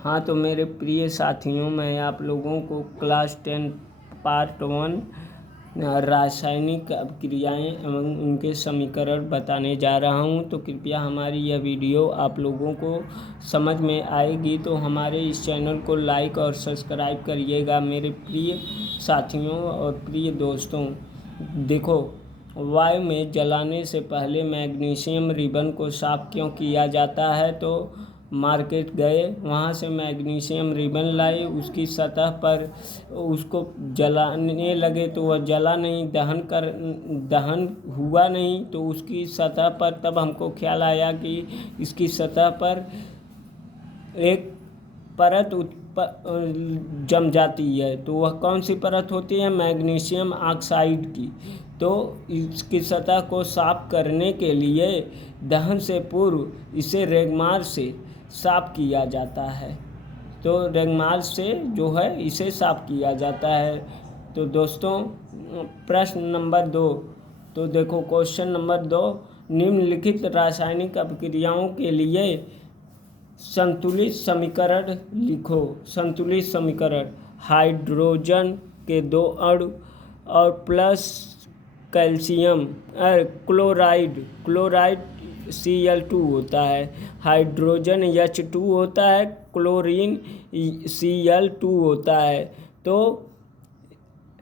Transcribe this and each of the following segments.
हाँ, तो मेरे प्रिय साथियों, मैं आप लोगों को क्लास 10 पार्ट 1 रासायनिक अभिक्रियाएं एवं उनके समीकरण बताने जा रहा हूं। तो कृपया हमारी यह वीडियो आप लोगों को समझ में आएगी तो हमारे इस चैनल को लाइक और सब्सक्राइब करिएगा। मेरे प्रिय साथियों और प्रिय दोस्तों, देखो, वायु में जलाने से पहले मैग्नीशियम रिबन को साफ क्यों किया जाता है। तो मार्केट गए, वहाँ से मैग्नीशियम रिबन लाए, उसकी सतह पर उसको जलाने लगे तो वह जला नहीं, दहन हुआ नहीं। तो उसकी सतह पर तब हमको ख्याल आया कि इसकी सतह पर एक परत जम जाती है। तो वह कौन सी परत होती है? मैग्नीशियम ऑक्साइड की। तो इसकी सतह को साफ करने के लिए दहन से पूर्व इसे रेगमार से साफ किया जाता है। तो रेगमार से जो है इसे साफ किया जाता है। तो दोस्तों, प्रश्न नंबर 2, तो देखो क्वेश्चन नंबर 2, निम्नलिखित रासायनिक अभिक्रियाओं के लिए संतुलित समीकरण लिखो। संतुलित समीकरण: हाइड्रोजन के 2 अणु और प्लस कैल्शियम क्लोराइड Cl2 होता है, हाइड्रोजन H2 होता है, क्लोरीन Cl2 होता है। तो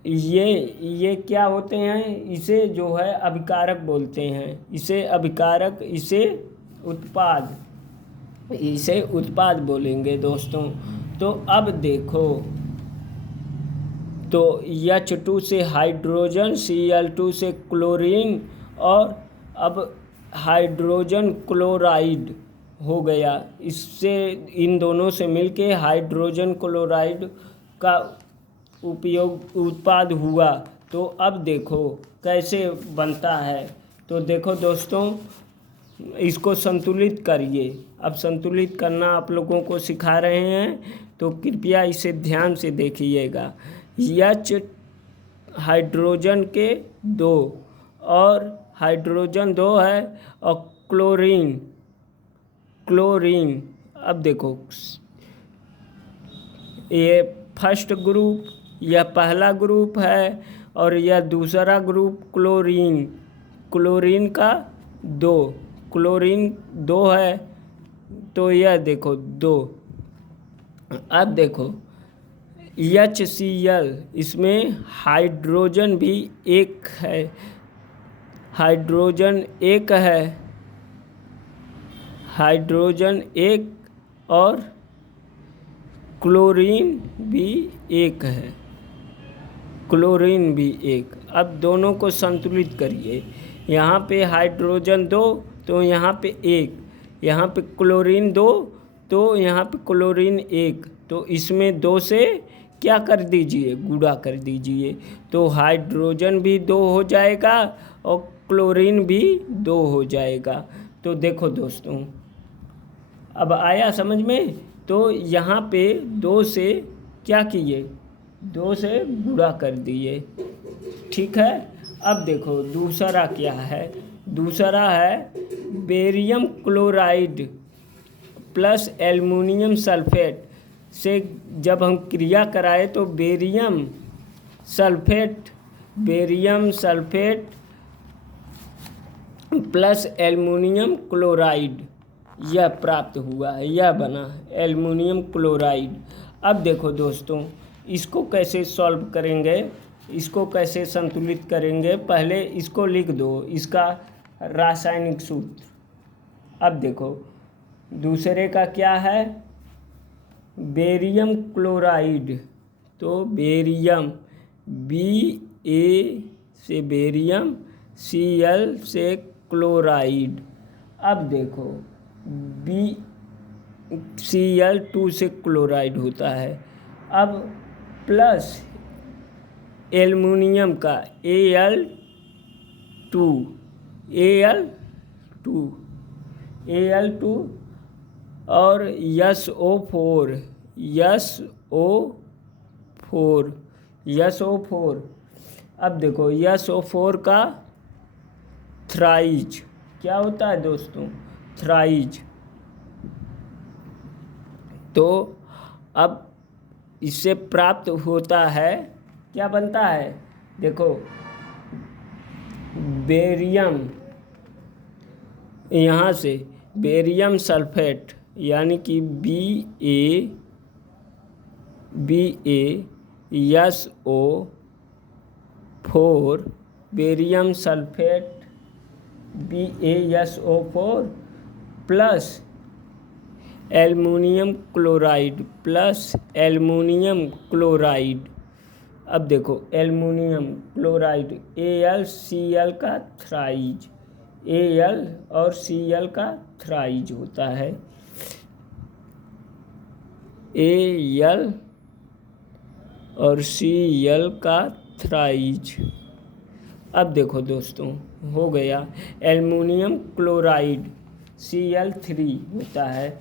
ये क्या होते हैं? इसे जो है अभिकारक बोलते हैं। इसे अभिकारक, इसे उत्पाद बोलेंगे दोस्तों। तो अब देखो, तो H2 से हाइड्रोजन, Cl2 से क्लोरीन, और अब हाइड्रोजन क्लोराइड हो गया। इससे इन दोनों से मिलके हाइड्रोजन क्लोराइड का उत्पाद हुआ। तो अब देखो कैसे बनता है। तो देखो दोस्तों, इसको संतुलित करिए। अब संतुलित करना आप लोगों को सिखा रहे हैं, तो कृपया इसे ध्यान से देखिएगा। H हाइड्रोजन के 2 और हाइड्रोजन 2 है, और क्लोरीन। अब देखो, ये फर्स्ट ग्रुप, यह पहला ग्रुप है, और यह दूसरा ग्रुप क्लोरीन का 2, क्लोरीन 2 है। तो यह देखो 2। अब देखो HCl, इसमें हाइड्रोजन भी एक है, हाइड्रोजन एक और क्लोरीन भी एक है, अब दोनों को संतुलित करिए। यहाँ पे हाइड्रोजन 2, तो यहाँ पे 1, यहाँ पे क्लोरीन 2, तो यहाँ पे क्लोरीन 1। तो इसमें 2 से क्या कर दीजिए? गुणा कर दीजिए। तो हाइड्रोजन भी 2 हो जाएगा और क्लोरीन भी 2 हो जाएगा। तो देखो दोस्तों, अब आया समझ में? तो यहाँ पे 2 से क्या किए? 2 से गुणा कर दिए, ठीक है। अब देखो दूसरा क्या है? दूसरा है barium chloride plus aluminium sulphate से जब हम क्रिया कराए तो barium sulphate plus aluminium chloride यह प्राप्त हुआ है, यह बना एल्युमिनियम क्लोराइड। अब देखो दोस्तों, इसको कैसे सॉल्व करेंगे, इसको कैसे संतुलित करेंगे? पहले इसको लिख दो, इसका रासायनिक सूत्र। अब देखो दूसरे का क्या है? Barium chloride. तो बेरियम Ba से बेरियम, Cl से क्लोराइड। अब देखो Cl2 से क्लोराइड होता है। अब प्लस एल्युमिनियम का Al2 और SO4। अब देखो SO4 का थ्राइज क्या होता है दोस्तों? थ्राइज। तो अब इससे प्राप्त होता है, क्या बनता है, देखो बेरियम, यहाँ से बेरियम सल्फेट यानी कि BaSO4, barium sulphate BaSO4 plus aluminium chloride. अब देखो एल्युमिनियम क्लोराइड AlCl का थ्राइज, Al और Cl का थ्राइज होता है, Al और Cl का थ्राइज। अब देखो दोस्तों हो गया, एल्युमिनियम क्लोराइड Cl3 होता है।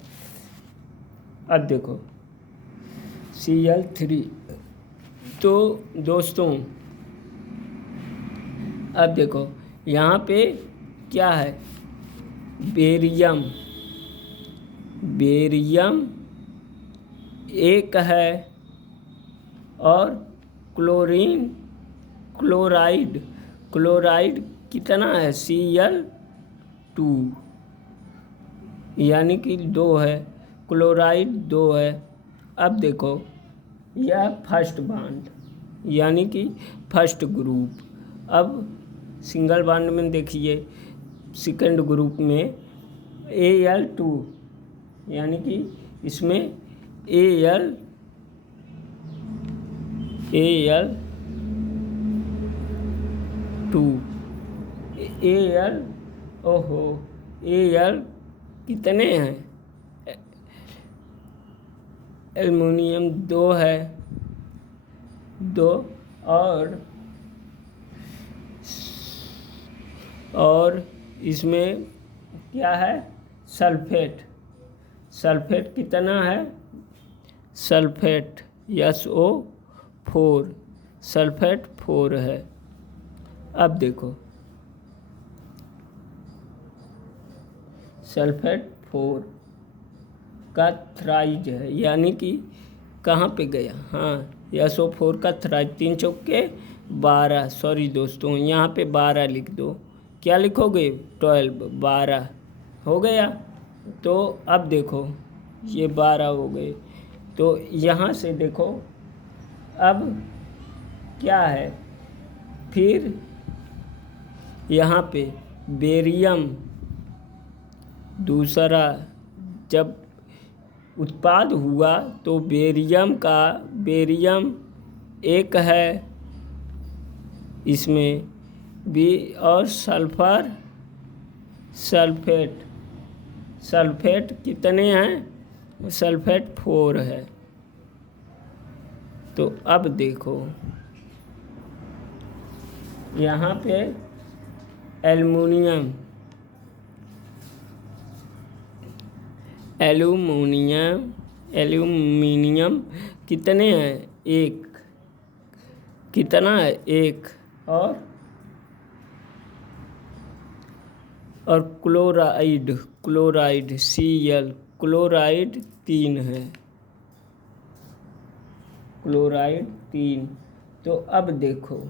अब देखो Cl3, तो दोस्तों अब देखो यहाँ पे क्या है, बेरियम एक है और क्लोराइड कितना है, Cl2 यानी कि 2 है, क्लोराइड 2 है। अब देखो यह फर्स्ट बॉन्ड यानी कि फर्स्ट ग्रुप। अब सिंगल बॉन्ड में देखिए सेकंड ग्रुप में Al2 यानी कि इसमें Al कितने हैं, एल्युमिनियम 2 है, 2 और इसमें क्या है, सल्फेट कितना है, सल्फेट SO4, सल्फेट 4 है। अब देखो सल्फेट 4 का थ्राइज है यानी कि कहाँ पे गया, हाँ SO4 का थ्राइज 3 चौके 12, सॉरी दोस्तों यहाँ पे 12 लिख दो, क्या लिखोगे 12, 12 हो गया। तो अब देखो ये 12 हो गए, तो यहाँ से देखो अब क्या है, फिर यहाँ पे बेरियम दूसरा जब उत्पाद हुआ तो बेरियम एक है इसमें भी, और सल्फेट कितने हैं, सल्फेट 4 है। तो अब देखो यहाँ पे एल्यूमिनियम कितने हैं, 1, कितना है 1, और क्लोराइड Cl, क्लोराइड 3 है, क्लोराइड 3। तो अब देखो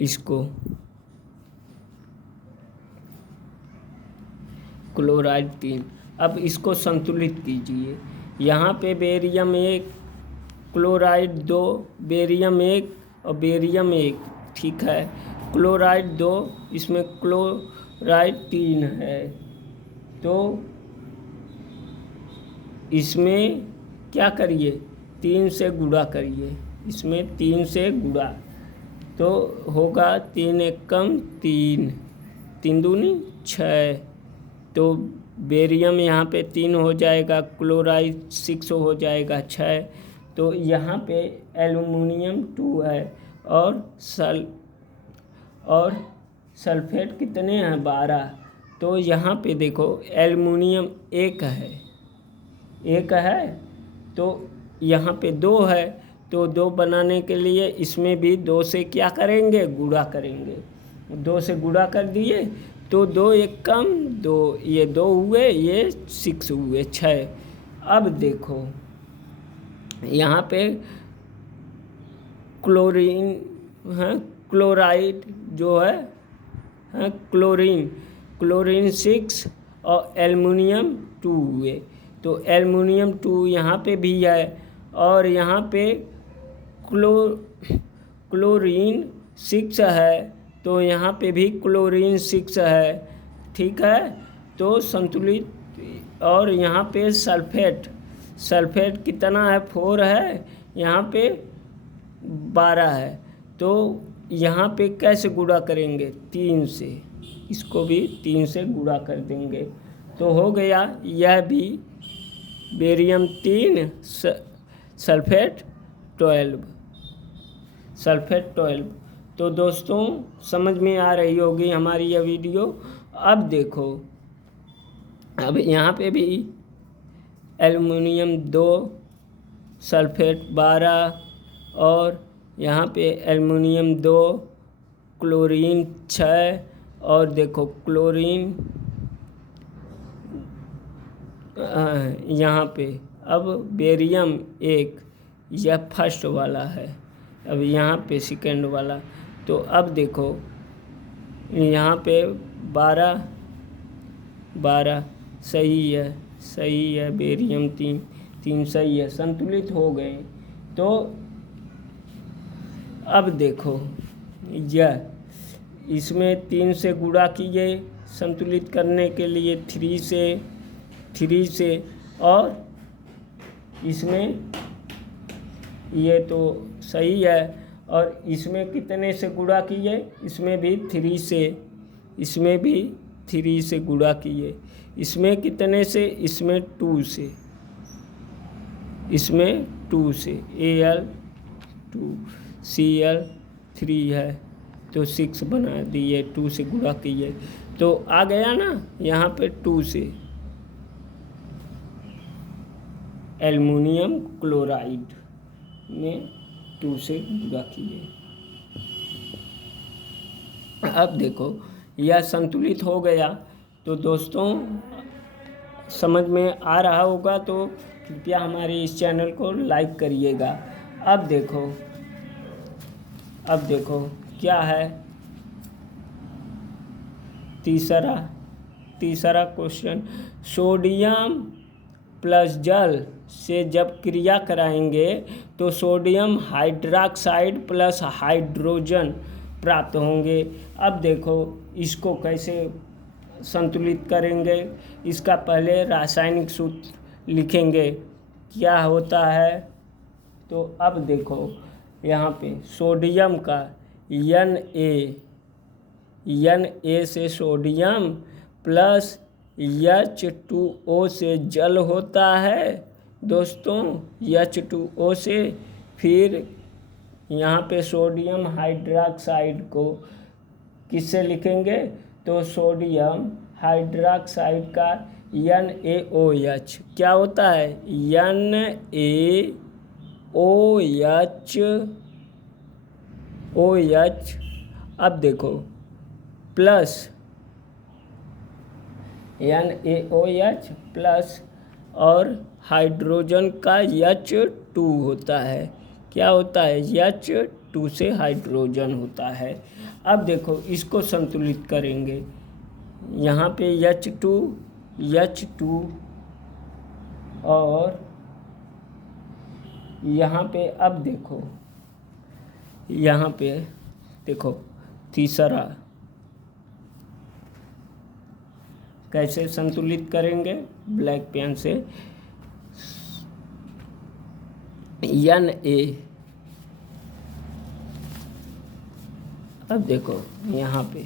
इसको क्लोराइड 3, अब इसको संतुलित कीजिए, यहाँ पे बेरियम 1, क्लोराइड 2, बेरियम 1 और बेरियम 1, ठीक है, क्लोराइड 2, इसमें क्लोराइड 3 है, तो इसमें क्या करिए, 3 से गुणा करिए, इसमें 3 से गुणा, तो होगा 3 एकम 3, 3 दूनी 6, तो बेरियम यहाँ पे 3 हो जाएगा, क्लोराइड 6 हो जाएगा 6, तो यहाँ पे एल्युमिनियम 2 है और सल्फेट कितने हैं 12, तो यहाँ पे देखो एल्युमिनियम 1 है, तो यहाँ पे 2 है, तो 2 बनाने के लिए इसमें भी 2 से क्या करेंगे, गुणा करेंगे, 2 से गुणा कर दिए तो 2 एकम 2, ये 2 हुए, ये 6 हुए 6। अब देखो यहाँ पे क्लोरीन है, क्लोराइड जो है क्लोरीन 6 और एल्युमिनियम 2 हुए। तो एल्युमिनियम 2 यहाँ पे भी है और यहाँ पे क्लोरीन 6 है, तो यहाँ पे भी क्लोरीन 6 है। ठीक है, तो संतुलित। और यहाँ पे सल्फेट कितना है, 4 है, यहाँ पे 12 है। तो यहाँ पे कैसे गुणा करेंगे, 3 से, इसको भी 3 से गुणा कर देंगे तो हो गया यह भी बेरियम 3 सल्फेट 12। तो दोस्तों समझ में आ रही होगी हमारी यह वीडियो। अब देखो, अब यहाँ पे भी एल्युमिनियम 2 सल्फेट 12 और यहाँ पे एल्युमिनियम 2 क्लोरीन 6 और देखो क्लोरीन यहाँ पे अब बेरियम 1, यह फर्स्ट वाला है, अब यहाँ पे सेकेंड वाला। तो अब देखो यहाँ पे 12 सही है, बेरियम 3 सही है, संतुलित हो गए। तो अब देखो यह इसमें 3 से गुणा कीजिए संतुलित करने के लिए, 3 से और इसमें ये तो सही है, और इसमें कितने से गुणा कीजिए, इसमें भी 3 से गुणा कीजिए, इसमें कितने से, इसमें 2 से, Al2 Cl3 है तो 6 बना दिए, 2 से गुणा कीजिए तो आ गया ना। यहाँ पे 2 से एल्युमिनियम क्लोराइड में 2 से गुणा कीजिए। अब देखो यह संतुलित हो गया। तो दोस्तों समझ में आ रहा होगा तो कृपया हमारे इस चैनल को लाइक करिएगा। अब देखो क्या है, तीसरा क्वेश्चन, सोडियम प्लस जल से जब क्रिया कराएंगे तो सोडियम हाइड्रोक्साइड प्लस हाइड्रोजन प्राप्त होंगे। अब देखो इसको कैसे संतुलित करेंगे, इसका पहले रासायनिक सूत्र लिखेंगे क्या होता है। तो अब देखो यहाँ पे सोडियम का Na से सोडियम प्लस H2O से जल होता है दोस्तों, H2O से। फिर यहाँ पे सोडियम हाइड्रोक्साइड को किससे लिखेंगे, तो सोडियम हाइड्रोक्साइड का NaOH क्या होता है, NaOH। अब देखो प्लस NaOH प्लस और हाइड्रोजन का H2 होता है, क्या होता है, H2 से हाइड्रोजन होता है। अब देखो इसको संतुलित करेंगे, यहाँ पे H2 और यहाँ पे अब देखो, यहाँ पे देखो तीसरा कैसे संतुलित करेंगे, ब्लैक पेन से Na। अब देखो यहाँ पे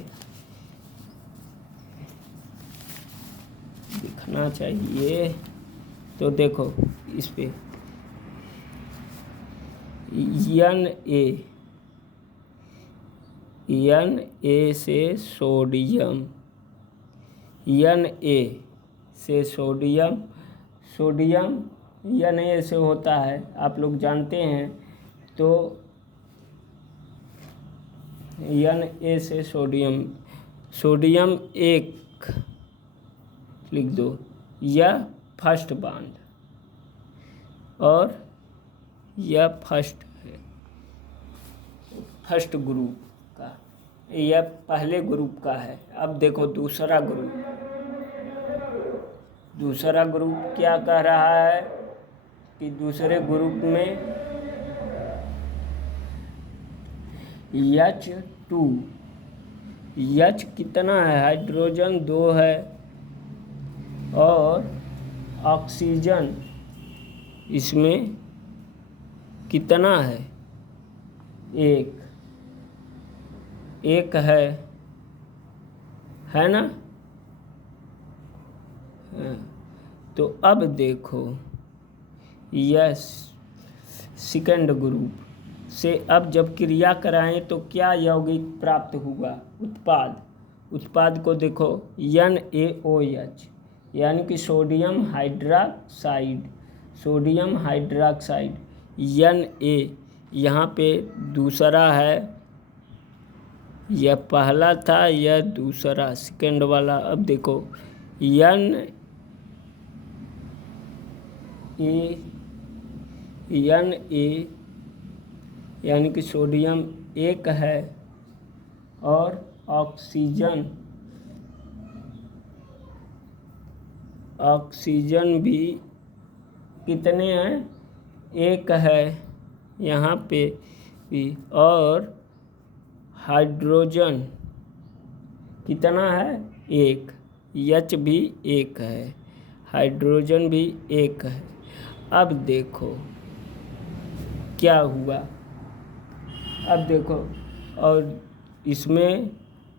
दिखना चाहिए, तो देखो इस पे Na से सोडियम, सोडियम Na से होता है, आप लोग जानते हैं। तो Na से सोडियम 1 लिख दो, यह फर्स्ट बॉन्ड, और यह फर्स्ट है, फर्स्ट ग्रुप का, यह पहले ग्रुप का है। अब देखो दूसरा ग्रुप क्या कह रहा है कि दूसरे ग्रुप में H2, H कितना है, हाइड्रोजन 2 है और ऑक्सीजन इसमें कितना है, एक है ना। तो अब देखो यस सेकंड ग्रुप से अब जब क्रिया कराएं तो क्या यौगिक प्राप्त हुआ, उत्पाद को देखो NaOH, यानी कि सोडियम हाइड्रोक्साइड Na, यहाँ पे दूसरा है, यह पहला था, यह दूसरा सेकंड वाला। अब देखो Na यानी कि सोडियम 1 है और ऑक्सीजन भी कितने हैं, 1 है यहाँ पे भी, और हाइड्रोजन कितना है, 1, H भी 1 है, हाइड्रोजन भी 1 है। अब देखो क्या हुआ, अब देखो, और इसमें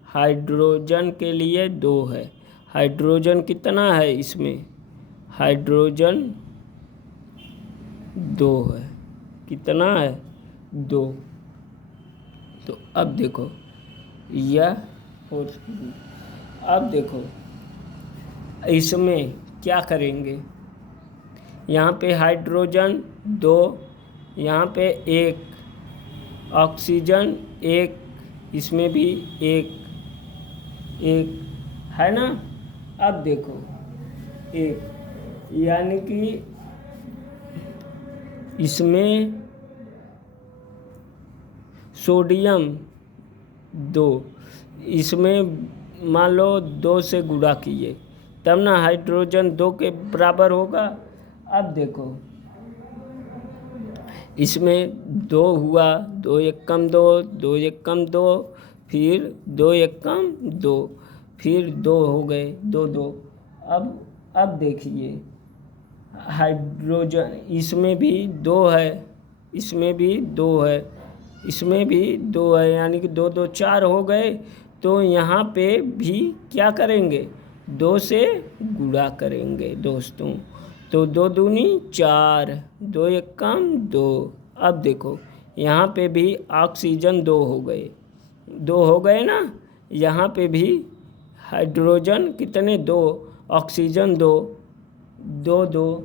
हाइड्रोजन के लिए 2 है, हाइड्रोजन कितना है इसमें, हाइड्रोजन 2 है, कितना है, 2। तो अब देखो यह, अब देखो इसमें क्या करेंगे, यहाँ पे हाइड्रोजन 2, यहाँ पे 1, ऑक्सीजन 1, इसमें भी 1 है ना। अब देखो 1 यानी कि इसमें सोडियम 2, इसमें मान लो 2 से गुणा किए तब ना हाइड्रोजन 2 के बराबर होगा। अब देखो इसमें 2 हुआ, 2 1 कम 2, 2 1 कम 2, फिर 2 1 कम 2, फिर 2 हो गए, 2 2। अब देखिए हाइड्रोजन इसमें भी 2 है, इसमें भी 2 है, इसमें भी 2 है, यानी कि 2 2 4 हो गए। तो यहाँ पे भी क्या करेंगे, 2 से गुणा करेंगे दोस्तों, तो 2 दूनी 4, 2 1 कम 2। अब देखो यहाँ पे भी ऑक्सीजन 2 हो गए ना, यहाँ पे भी हाइड्रोजन कितने 2, ऑक्सीजन 2 2 2।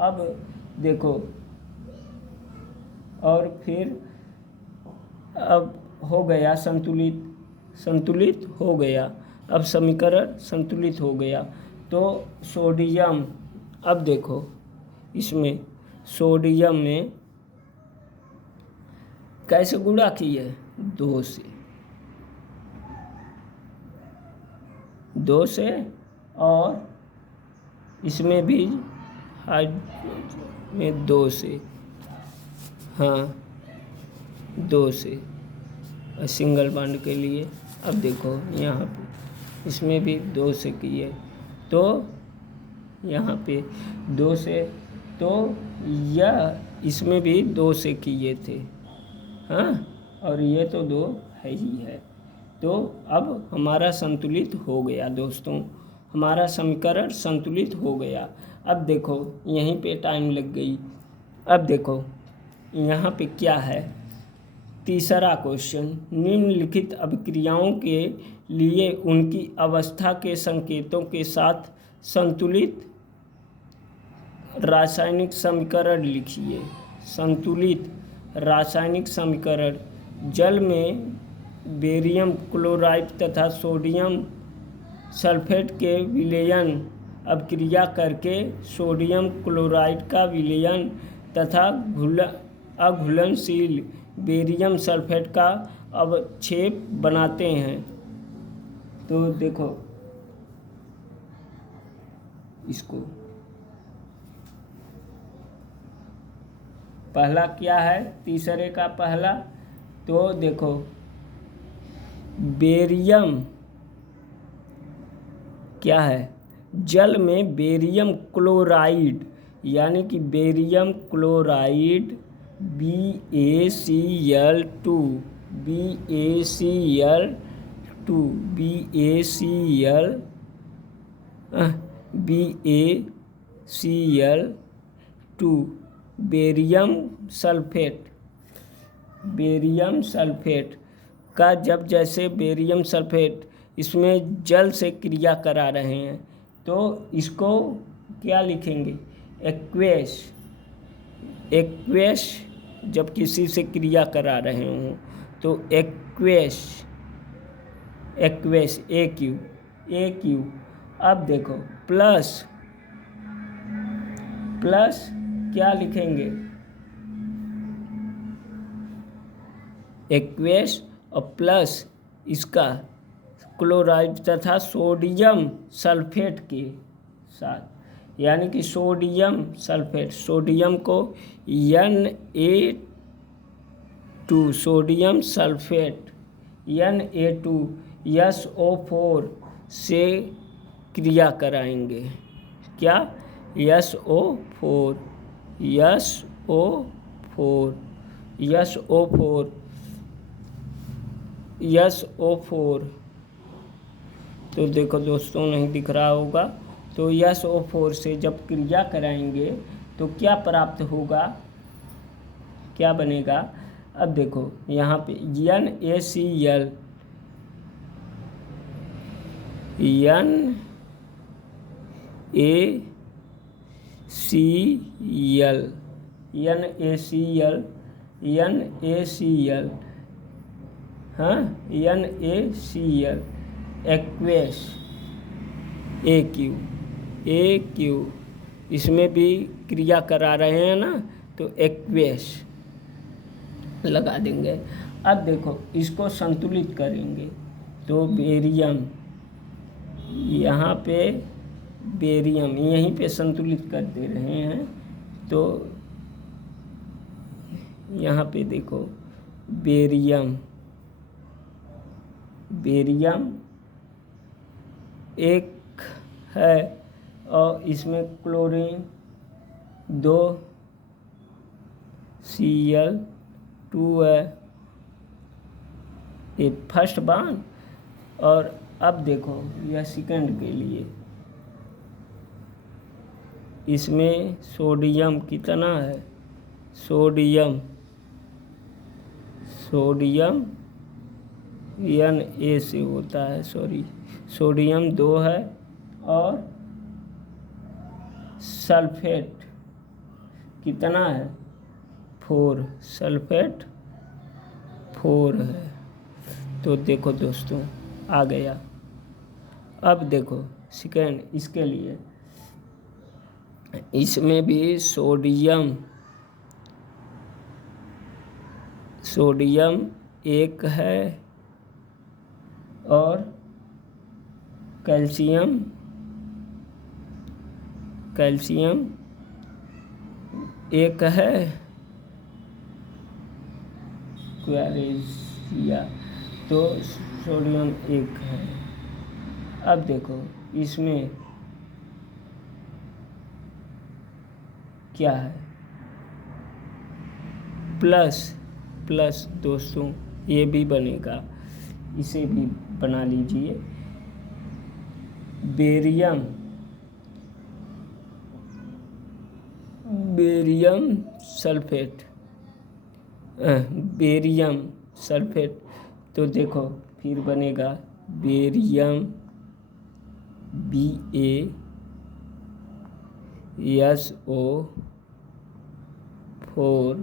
अब देखो और फिर अब हो गया संतुलित हो गया, अब समीकरण संतुलित हो गया। तो सोडियम, अब देखो इसमें सोडियम में कैसे गुणा किए, 2 से, और इसमें भी में 2 से, हाँ 2 से सिंगल बॉन्ड के लिए। अब देखो यहाँ पे इसमें भी 2 से किए, तो यहाँ पे 2 से, तो यह इसमें भी 2 से किए थे, हाँ, और ये तो 2 है ही है। तो अब हमारा संतुलित हो गया दोस्तों, हमारा समीकरण संतुलित हो गया। अब देखो यहीं पे टाइम लग गई। अब देखो यहाँ पे क्या है, तीसरा क्वेश्चन, निम्नलिखित अभिक्रियाओं के लिए उनकी अवस्था के संकेतों के साथ संतुलित रासायनिक समीकरण लिखिए। संतुलित रासायनिक समीकरण, जल में बेरियम क्लोराइड तथा सोडियम सल्फेट के विलयन अभिक्रिया करके सोडियम क्लोराइड का विलयन तथा अघुलनशील बेरियम सल्फेट का अवक्षेप बनाते हैं। तो देखो इसको, पहला क्या है तीसरे का पहला, तो देखो बेरियम क्या है, जल में बेरियम क्लोराइड यानी कि barium chloride BaCl2 barium sulphate का जब जैसे बेरियम सल्फेट इसमें जल से क्रिया करा रहे हैं तो इसको क्या लिखेंगे, एक्वेस जब किसी से क्रिया करा रहे हों तो एक्वेस AQ। अब देखो प्लस क्या लिखेंगे, एक्वेस और प्लस इसका क्लोराइड तथा सोडियम सल्फेट के साथ, यानी कि सोडियम सल्फेट, सोडियम को Na2 सोडियम सल्फेट Na2SO4 से क्रिया कराएंगे। क्या, SO4 तो देखो दोस्तों नहीं दिख रहा होगा, तो SO4 से जब क्रिया कराएंगे तो क्या प्राप्त होगा, क्या बनेगा। अब देखो यहाँ पे NaCl NaCl एक्वेस AQ इसमें भी क्रिया करा रहे हैं ना, तो एक्वेस लगा देंगे। अब देखो इसको संतुलित करेंगे तो बेरियम, यहाँ पे बेरियम यहीं पे संतुलित कर दे रहे हैं, तो यहाँ पे देखो बेरियम एक है और इसमें क्लोरीन 2Cl2 है, ये फर्स्ट बांड। और अब देखो यह सेकंड के लिए, इसमें सोडियम कितना है, सोडियम Na से होता है, सोडियम 2 है और सल्फेट कितना है 4, सल्फेट 4 है। तो देखो दोस्तों आ गया। अब देखो सेकेंड इसके लिए, इसमें भी सोडियम 1 है और कैल्शियम 1 है, क्वेरेसिया, तो सोडियम 1 है। अब देखो इसमें क्या है, प्लस दोस्तों ये भी बनेगा, इसे भी बना लीजिए। बेरियम सल्फेट, तो देखो फिर बनेगा बेरियम BaSO4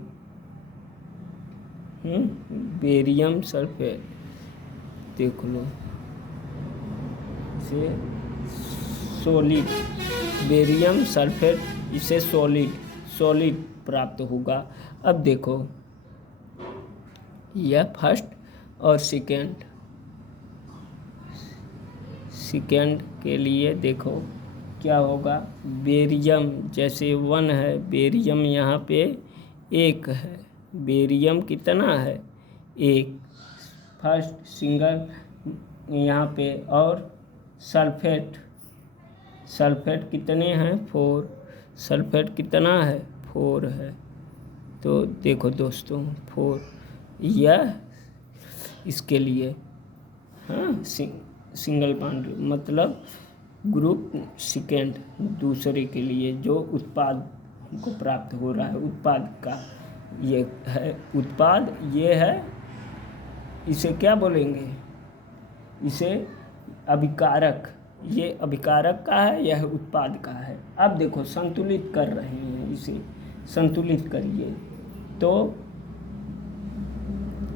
बेरियम सल्फेट, देख लो इसे सॉलिड, बेरियम सल्फेट इसे सॉलिड प्राप्त होगा। अब देखो यह फर्स्ट और सेकेंड के लिए देखो क्या होगा। बेरियम जैसे 1 है, बेरियम यहाँ पे 1 है, बेरियम कितना है 1 फर्स्ट सिंगल यहाँ पे, और सल्फेट कितने हैं 4, सल्फेट कितना है 4 है। तो देखो दोस्तों 4 यह इसके लिए हाँ सिंगल बॉन्ड मतलब ग्रुप सेकेंड दूसरे के लिए जो उत्पाद को प्राप्त हो रहा है, उत्पाद का ये है उत्पाद, ये है इसे क्या बोलेंगे, इसे अभिकारक, ये अभिकारक का है, यह उत्पाद का है। अब देखो संतुलित कर रहे हैं, इसे संतुलित करिए तो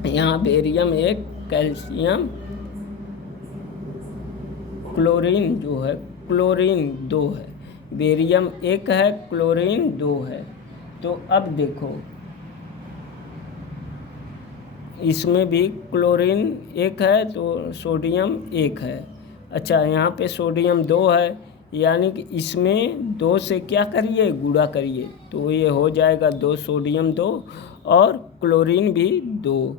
यहाँ बेरियम 1, कैल्शियम, क्लोरीन जो है क्लोरीन 2 है, बेरियम 1 है, क्लोरीन 2 है। तो अब देखो इसमें भी क्लोरीन 1 है तो सोडियम 1 है। अच्छा यहाँ पे सोडियम 2 है, यानी कि इसमें 2 से क्या करिए गुणा करिए, तो ये हो जाएगा 2 सोडियम 2 और क्लोरीन भी 2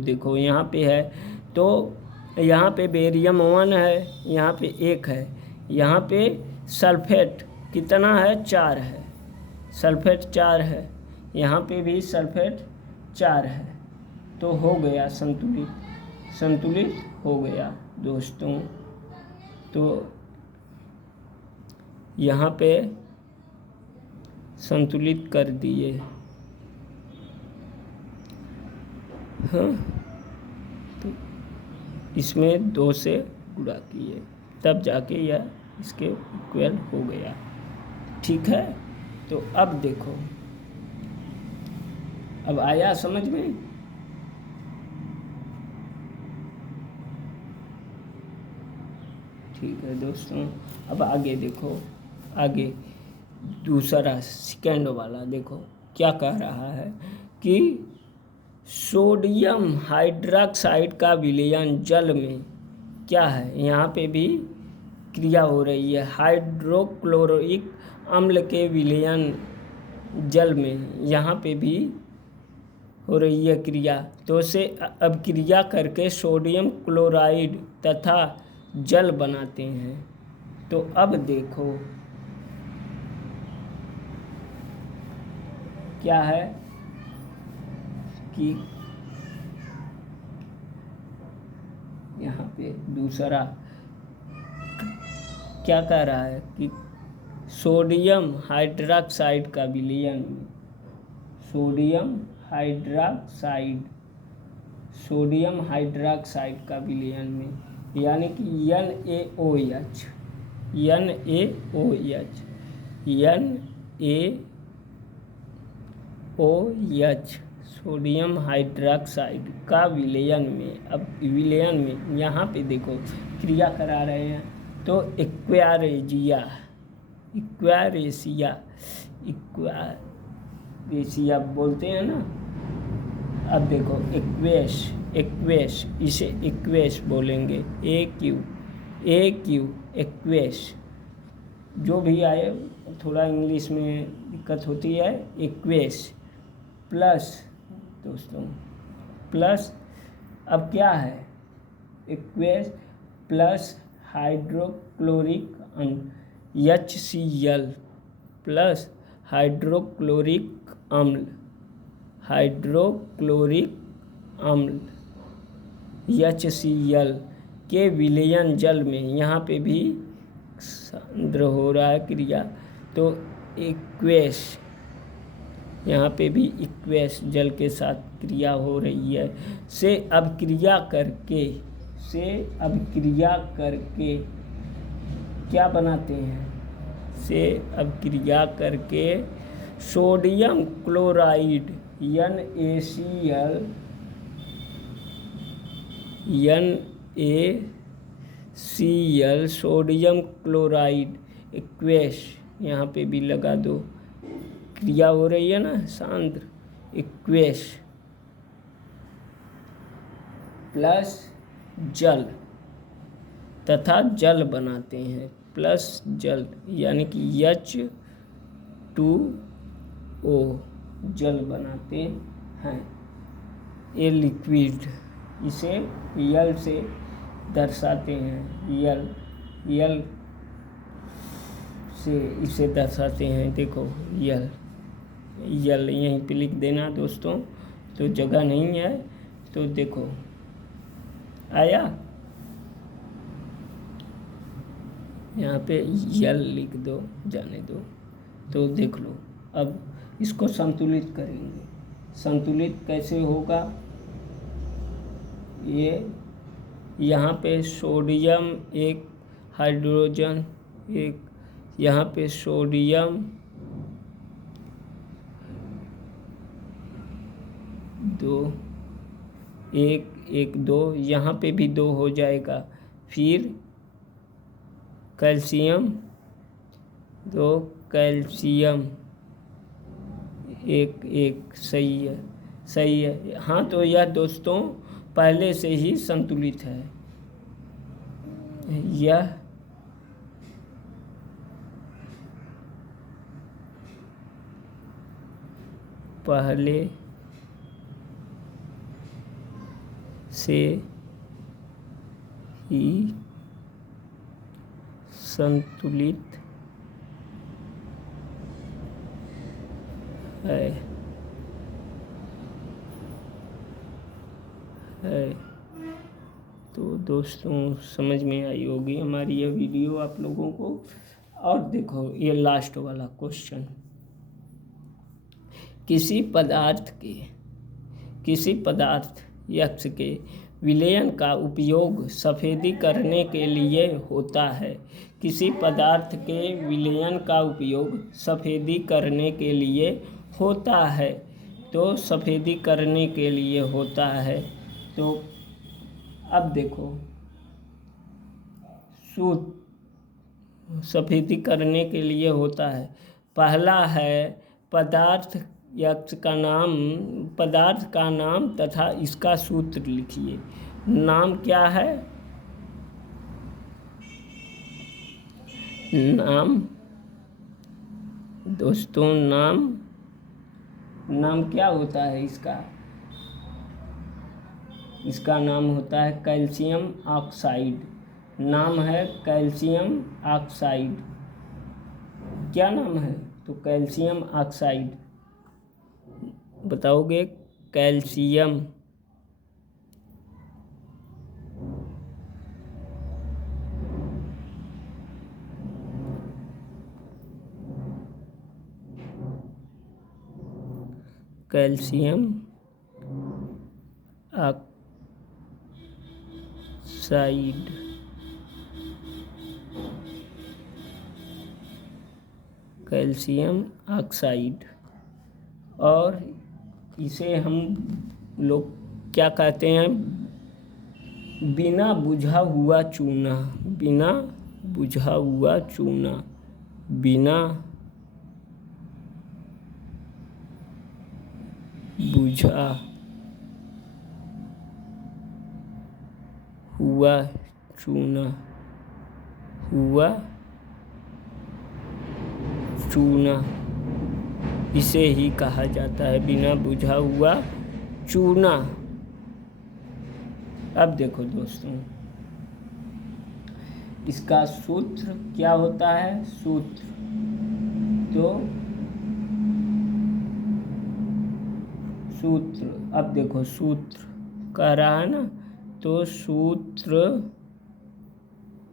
देखो यहाँ पे है। तो यहाँ पे बेरियम 1 है, यहाँ पे 1 है, यहाँ पे सल्फेट कितना है 4 है, सल्फेट 4 है, यहाँ पे भी सल्फेट 4 है। तो हो गया संतुलित हो गया दोस्तों। तो यहाँ पे संतुलित कर दिए हाँ, तो इसमें 2 से गुणा किए तब जाके यह इसके इक्वल हो गया। ठीक है, तो अब देखो अब आया समझ में। ठीक है दोस्तों, अब आगे देखो, आगे दूसरा सेकेंड वाला देखो क्या कह रहा है कि सोडियम हाइड्रोक्साइड का विलयन जल में क्या है, यहाँ पे भी क्रिया हो रही है। हाइड्रोक्लोरिक अम्ल के विलयन जल में यहाँ पे भी हो रही है क्रिया। तो से अब क्रिया करके सोडियम क्लोराइड तथा जल बनाते हैं। तो अब देखो क्या है कि यहाँ पे दूसरा क्या कह रहा है कि सोडियम हाइड्रोक्साइड का विलयन में, सोडियम हाइड्रोक्साइड का विलयन में, यानी कि NaOH सोडियम हाइड्रोक्साइड का विलयन में। अब विलयन में यहाँ पे देखो क्रिया करा रहे हैं, तो एक्वेरेसिया बोलते हैं ना। अब देखो एक्वेस इसे एक्वेस बोलेंगे, एक्वेस जो भी आए, थोड़ा इंग्लिश में दिक्कत होती है। एक्वेस प्लस दोस्तों प्लस अब क्या है, aqueous plus hydrochloric HCl plus hydrochloric अम्ल HCl के विलयन जल में, यहाँ पे भी सांद्र हो रहा है क्रिया। तो एक्वेस यहाँ पे भी एक्वेस जल के साथ क्रिया हो रही है। से अब क्रिया करके क्या बनाते हैं, से अब क्रिया करके sodium chloride NaCl sodium chloride aqueous यहाँ पे भी लगा दो, क्रिया हो रही है ना, सांद्र एक्वेस प्लस जल तथा जल बनाते हैं, प्लस जल यानी कि H2O जल बनाते हैं। ये लिक्विड, इसे यल से दर्शाते हैं, यल से इसे दर्शाते हैं। देखो यल यहीं पे लिख देना दोस्तों, तो जगह नहीं है तो देखो आया, यहाँ पे यल लिख दो, जाने दो। तो देख लो, अब इसको संतुलित करेंगे। संतुलित कैसे होगा, ये यहाँ पे सोडियम एक, हाइड्रोजन एक, यहाँ पे सोडियम 2, 1 1 2, यहाँ पे भी 2 हो जाएगा। फिर कैल्शियम 2, कैल्शियम 1 1, सही है, सही है। हाँ, तो यह दोस्तों पहले से ही संतुलित है, यह पहले से ही संतुलित है। तो दोस्तों समझ में आई होगी हमारी यह वीडियो आप लोगों को। और देखो ये लास्ट वाला क्वेश्चन, किसी पदार्थ यक्ष के विलयन का उपयोग सफ़ेदी करने के लिए होता है। किसी पदार्थ के विलयन का उपयोग सफ़ेदी करने के लिए होता है, तो सफ़ेदी करने के लिए होता है। तो अब देखो, सूत्र सफ़ेदी करने के लिए होता है। पहला है पदार्थ का नाम तथा इसका सूत्र लिखिए। नाम क्या है, नाम दोस्तों, नाम क्या होता है इसका नाम होता है कैल्शियम ऑक्साइड। नाम है कैल्शियम ऑक्साइड। क्या नाम है, तो कैल्शियम ऑक्साइड। बताओगे, कैल्शियम ऑक्साइड। Calcium oxide. और इसे हम लोग क्या कहते हैं, बिना बुझा हुआ चूना। बिना बुझा हुआ चूना, बिना बुझा हुआ चूना, इसे ही कहा जाता है बिना बुझा हुआ चूना। अब देखो दोस्तों, इसका सूत्र क्या होता है, अब देखो सूत्र कह रहा है ना, तो सूत्र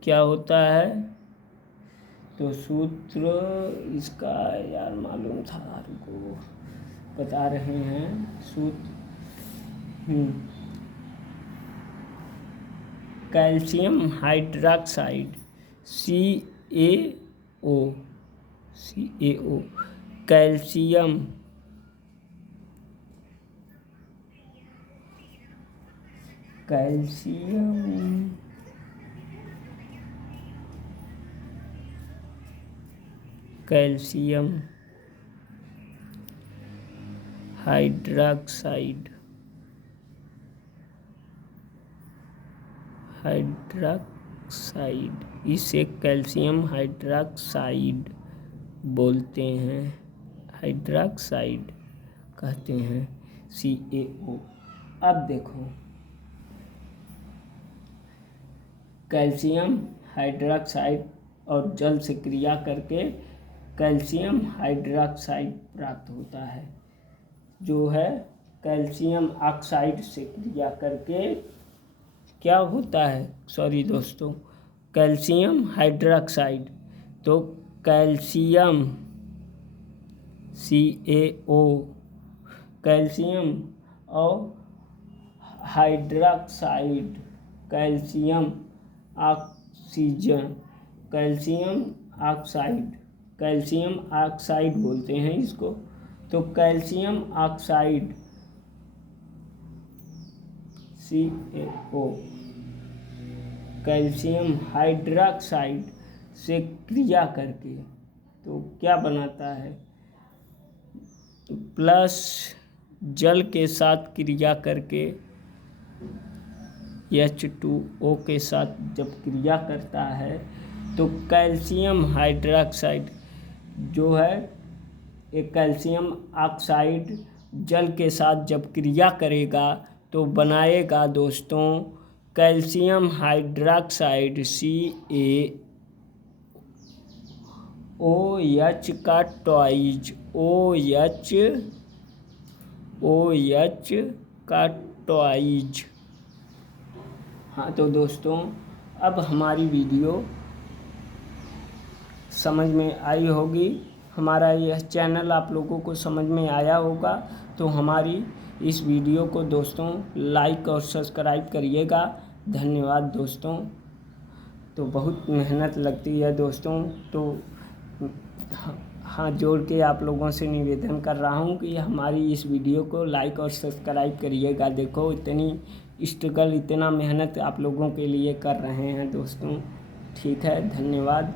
क्या होता है, तो सूत्र इसका यार मालूम था, को बता रहे हैं सूत्र। Calcium hydroxide CaO, calcium hydroxide इसे कैल्शियम हाइड्रॉक्साइड बोलते हैं, हाइड्रॉक्साइड कहते हैं, CaO। अब देखो, कैल्शियम हाइड्रॉक्साइड और जल से क्रिया करके कैल्शियम हाइड्रॉक्साइड प्राप्त होता है, जो है कैल्शियम ऑक्साइड से क्रिया करके क्या होता है, सॉरी दोस्तों, कैल्शियम हाइड्रॉक्साइड, तो कैल्शियम CaO, कैल्शियम और hydroxide calcium oxygen, calcium oxide बोलते हैं इसको। तो calcium oxide CaO calcium hydroxide से क्रिया करके तो क्या बनाता है, प्लस जल के साथ क्रिया करके H2O के साथ जब क्रिया करता है तो कैल्शियम हाइड्रॉक्साइड जो है, एक कैल्शियम ऑक्साइड जल के साथ जब क्रिया करेगा तो बनाएगा दोस्तों कैल्शियम हाइड्रॉक्साइड CaOH का टॉइज, OH का टॉइज। हाँ तो दोस्तों, अब हमारी वीडियो समझ में आई होगी, हमारा यह चैनल आप लोगों को समझ में आया होगा, तो हमारी इस वीडियो को दोस्तों लाइक और सब्सक्राइब करिएगा। धन्यवाद दोस्तों। तो बहुत मेहनत लगती है दोस्तों, तो हाथ जोड़ के आप लोगों से निवेदन कर रहा हूँ कि हमारी इस वीडियो को लाइक और सब्सक्राइब करिएगा। देखो इतनी स्ट्रगल, इतना मेहनत आप लोगों के लिए कर रहे हैं दोस्तों। ठीक है, धन्यवाद।